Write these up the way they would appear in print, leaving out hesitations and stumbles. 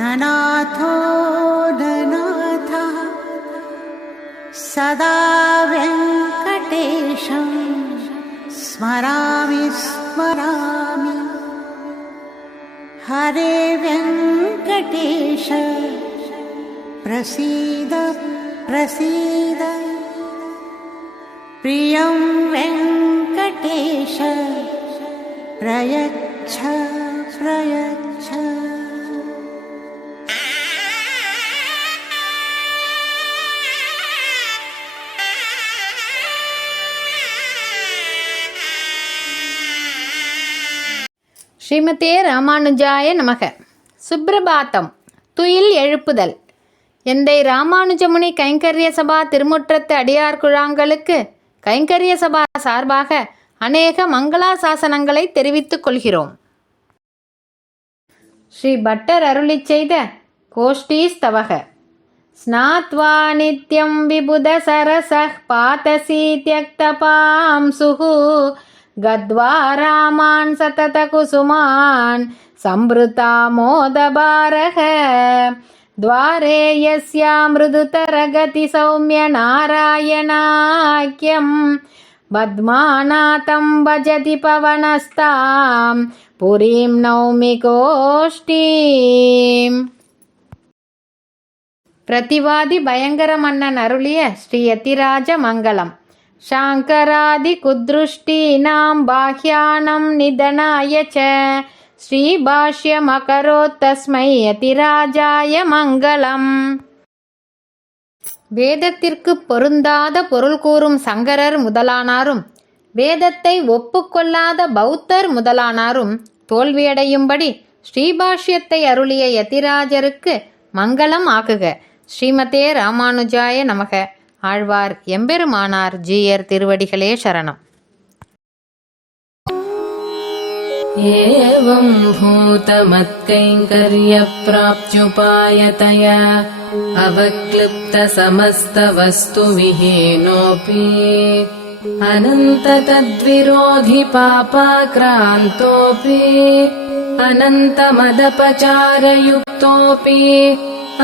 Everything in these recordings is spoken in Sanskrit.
ननाथो ननाथः सदा वेङ्कटेशं स्मरामि स्मरामि। हरे वेङ्कटेश प्रसीद प्रसीद। प्रियं वेङ्कटेश प्रयच्छ प्रयच्छ। ஸ்ரீமதே ராமானுஜாய நமக. சுப்ரபாத்தம். துயில் எழுப்புதல். எந்தை ராமானுஜமுனி கைங்கரிய சபா திருமுற்றத்து அடியார் குழாங்களுக்கு கைங்கரிய சபா சார்பாக அநேக மங்களாசாசனங்களை தெரிவித்துக் கொள்கிறோம். ஸ்ரீ பட்டர் அருளிச் செய்த கோஷ்டீ ஸ்தவக. ஸ்நாத்வா நித்யம் விபுத சரசः பாதசி த்யக்தபாம்சுः கத்வா ராமான் சதத குசுமான் சம்ருதா மோதபாரக द्वारे यस्या मृदुतरगति सौम्य नारायणाख्यं पद्मानाथं भजति पवनस्तां पुरीं नौमि கோஷ்டீம். பிரதிவாதி பயங்கர மன்னன் அருளிய ஸ்ரீ யதிராஜ மங்களம். சாங்கராதி குத்ருஷ்டீனாம் பாஹ்யானம் நிதனாய ச ஸ்ரீபாஷ்யமகரோத் தஸ்மை யதிராஜாய மங்களம். வேதத்திற்கு பொருந்தாத பொருள் கூறும் சங்கரர் முதலானாரும் வேதத்தை ஒப்புக்கொள்ளாத பௌத்தர் முதலானாரும் தோல்வியடையும்படி ஸ்ரீபாஷ்யத்தை அருளிய யதிராஜருக்கு மங்களம் ஆக்குக. ஸ்ரீமதே ராமானுஜாய நமக. ஆழ்வார் எம்பெருமானார் ஜீயர் திருவடிகளே சரணம். एवं भूतमत्कैङ्कर्यप्राप्त्युपायतया अवक्लिप्तसमस्तवस्तुविहीनोऽपि अनन्ततद्विरोधि पापाक्रान्तोऽपि अनन्तमदपचारयुक्तोऽपि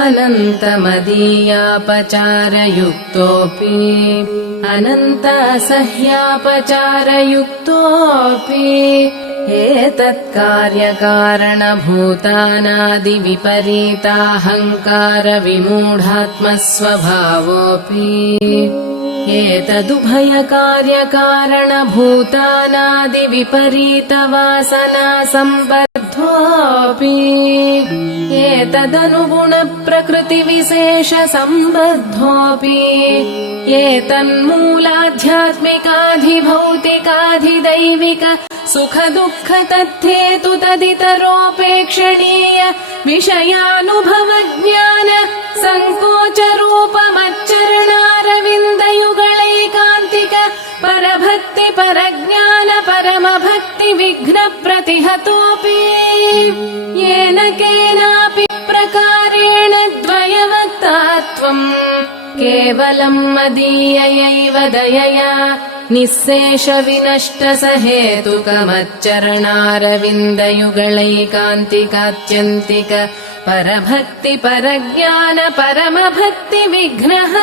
अनन्तमदीयापचारयुक्तोऽपि अनन्त असह्यापचारयुक्तोऽपि एतत्कार्यकारणभूतानादिविपरीताहङ्कारविमूढात्मस्वभावोऽपि एतदुभयकार्यकारणभूतानादिविपरीतवासनासम्बद्धोऽपि एतदनुगुणप्रकृतिविशेषसम्बद्धोऽपि एतन्मूलाध्यात्मिकाधिभौतिकाधिदैविक सुखदुःख तद्धेतु तदितरोपेक्षणीय विषयानुभवज्ञान संकोचरूपमच्चरणारविन्दयुगलैकान्तिक परभक्ति परज्ञान परमभक्ति विघ्न प्रतिहतोऽपि येन केनापि प्रकारेण द्वयवक्तात्वम् केवलं मदीयैव दयया निःशेष विनष्ट सहेतुकमच्चरणारविन्दयुगलैकान्तिकात्यन्तिक परभक्ति परज्ञान परमभक्ति विघ्नः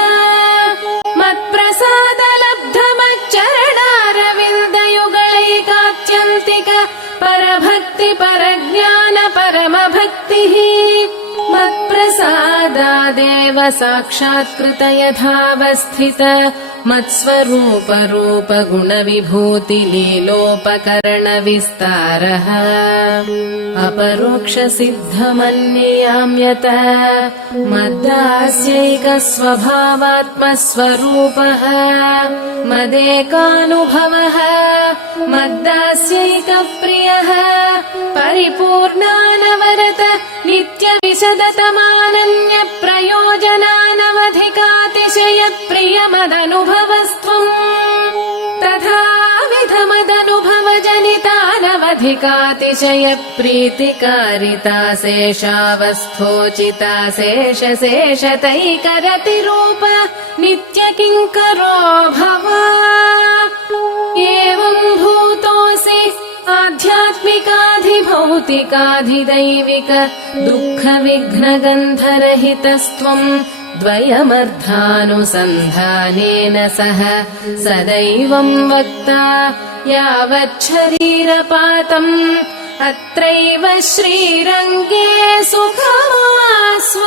मत्प्रसादलब्धमच्चरणारविन्दयुगलैकात्यन्तिक परभक्ति परज्ञान परमभक्तिः मत्प्रसादादेव साक्षात्कृत यथावस्थित मत्स्वरूप रूप गुण विभूति लीलोपकरण विस्तारः अपरोक्ष सिद्धमन्ययाम्यत मद्दास्यैक स्वभावात्मस्वरूपः मदेकानुभवः मद्दास्यैक प्रियः परिपूर्णानवरत नित्य विशदतमानन्य प्रयोजनानवधिकातिशय प्रियमदनुभवस्त्वम् तथाविध मदनुभवजनितानवधिकातिशयप्रीतिकारिता शेषावस्थोचिता शेषशेषतैकरतिरूप नित्यकिङ्करो भव एवम् भूतोऽसि आध्यात्मिकाधिभौतिकाधिदैविक दुःखविघ्नगन्धरहितस्त्वम् द्वयमर्थानुसन्धानेन सह सदैवम् वक्ता यावच्छरीरपातम् अत्रैव श्रीरङ्गे सुखमास्व